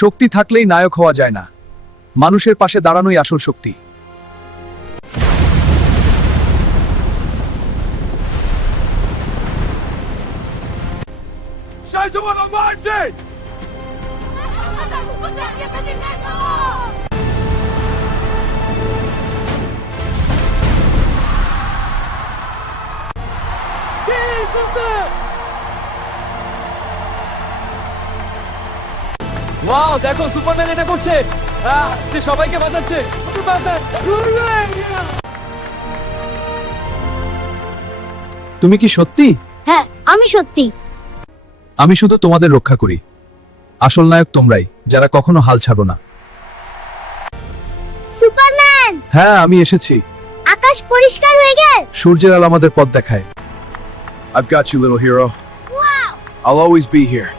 শক্তি থাকলেই নায়ক হওয়া যায় না, মানুষের পাশে দাঁড়ানোই আসল শক্তি। ওয়াও, দেখো সুপারম্যান এটা করছে। সে সবাইকে বাঁচাচ্ছে। তুমি কি সত্যি? হ্যাঁ, আমি সত্যি। আমি শুধু তোমাদের রক্ষা করি। আসল নায়ক তোমরাই, যারা কখনো হাল ছাড়ো না। সুপারম্যান, হ্যাঁ, আমি এসেছি। আকাশ পরিষ্কার হয়ে গেল। সূর্যের আলো আমাদের পথ দেখায়। I've got you, little hero. Wow! I'll always be here.